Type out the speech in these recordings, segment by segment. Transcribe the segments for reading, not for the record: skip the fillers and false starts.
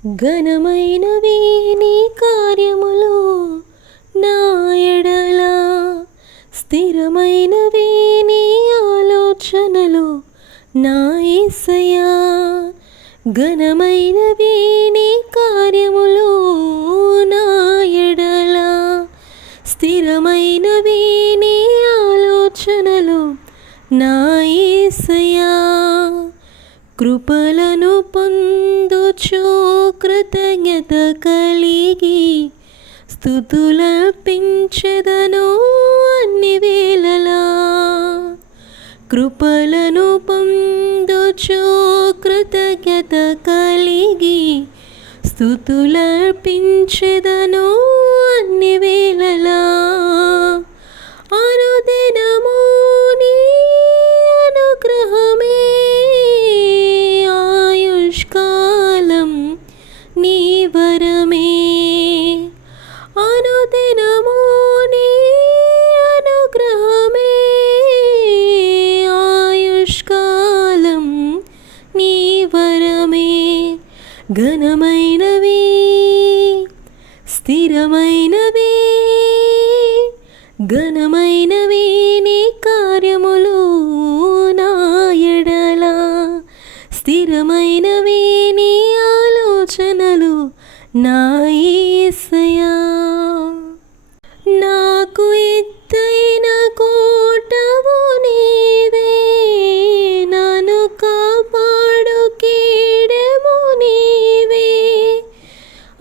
ఘనమైనవి నీ కార్యములు నా ఎడల, స్థిరమైనవి నీ ఆలోచనలు నా యేసయ్యా. ఘనమైనవి నీ కార్యములు నా ఎడల, స్థిరమైనవి నీ ఆలోచనలు నా యేసయ్యా. కృపలను పొందుచు కృతజ్ఞత కలిగి స్తుతులర్పించెదను అన్ని వేళలా. కృపలను పొందుచు కృతజ్ఞత కలిగి స్తుతులర్పించెదను అన్ని వేళలా. అనుదినము నీ అనుగ్రహమే, ఆయుష్కాలం నీ వరమే. అనుదినము నీ అనుగ్రహమే, ఆయుష్కాలం నీ వరమే. ఘనమైనవి స్థిరమైనవి, ఘనమైనవి నీ కార్యములు నా ఎడల, స్థిరమైనవి నీ ఆలోచనలు నా యేసయ్యా. నాకు ఎత్తైన కోటవు నీవే, నన్ను కాపాడు కీడెము నీవే.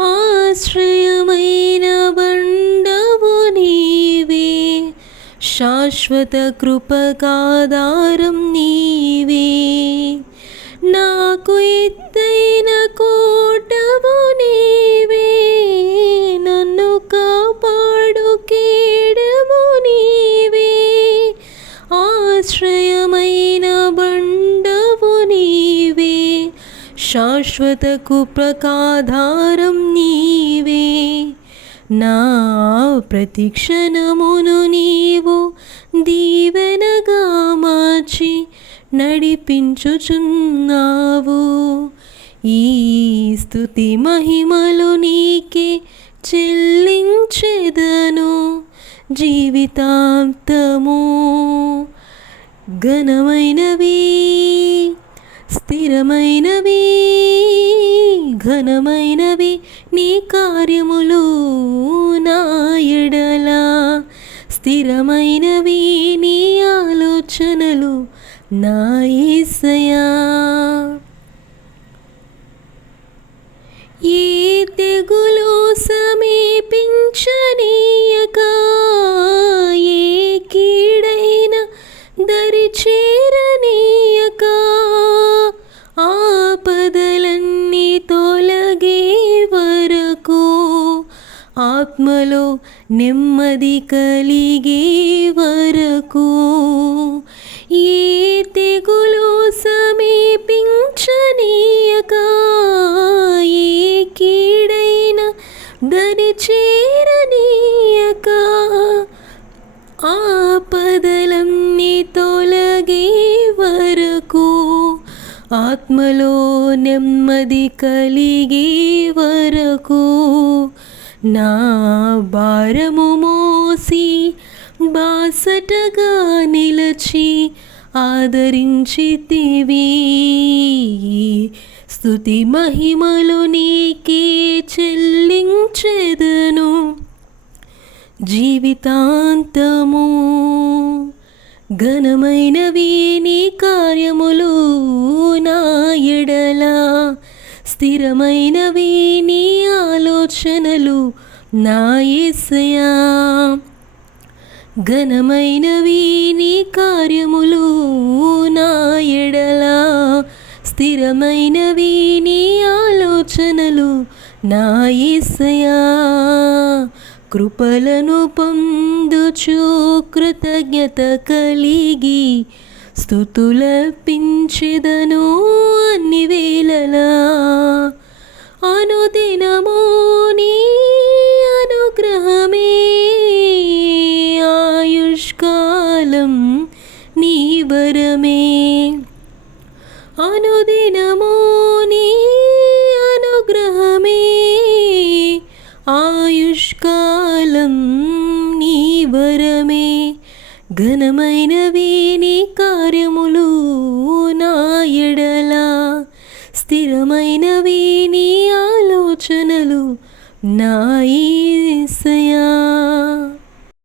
ఆశ్రయమైన బండవు నీవే, శాశ్వత కృపకాధారం నీవే. నాకు ఎత్తైన కోటవు నీవే, నన్ను కాపాడు కీడెము నీవే. ఆశ్రయమైన బండవు నీవే, శాశ్వత కృపకాధారం నీవే. నా ప్రతి క్షణమును నీవు దీవెనగా మార్చి నడిపించుచున్నావు. ఈ స్తుతి మహిమలు నీకే చెల్లించెదను జీవితాంతము. ఘనమైనవి స్థిరమైనవి, ఘనమైనవి నీ కార్యములు నా ఎడల, స్థిరమైనవి నీ ఆలోచనలు నా యేసయ్యా. ఏ తెగులు సమీపించనీయక, ఏ కీడైన దరి చేరనీయక, ఆపదలన్నీ తొలగే వరకు, ఆత్మలో నెమ్మది కలిగే వరకు. ఏ తెగులు సమీపించనీయక, ఏ కీడైన దరి చేరనీయక, ఆపదలన్నీ తొలగే వరకు, ఆత్మలో నెమ్మది కలిగే వరకు. నా భారము మోసి బాసటగా నిలచి ఆదరించితివి. స్తుతి మహిమలు నీకే చెల్లించెదను జీవితాంతము. ఘనమైనవి నీ కార్యములు నా ఎడల, స్థిరమైనవి నీ ఆలోచనలు నా యేసయ్యా. ఘనమైనవి నీ కార్యములు నా ఎడల, స్థిరమైనవి నీ ఆలోచనలు నా యేసయ్యా. కృపలను పొందుచు కృతజ్ఞత కలిగి స్తుతులర్పించెదను అన్ని వేళలా. అనుదినము నీ అనుగ్రహమే, ఆయుష్కాలం నీ వరమే. అనుదినము నీ అనుగ్రహమే, ఘనమైనవి నీ కార్యములు నా ఎడల, స్థిరమైనవి నీ ఆలోచనలు నా యేసయ్యా.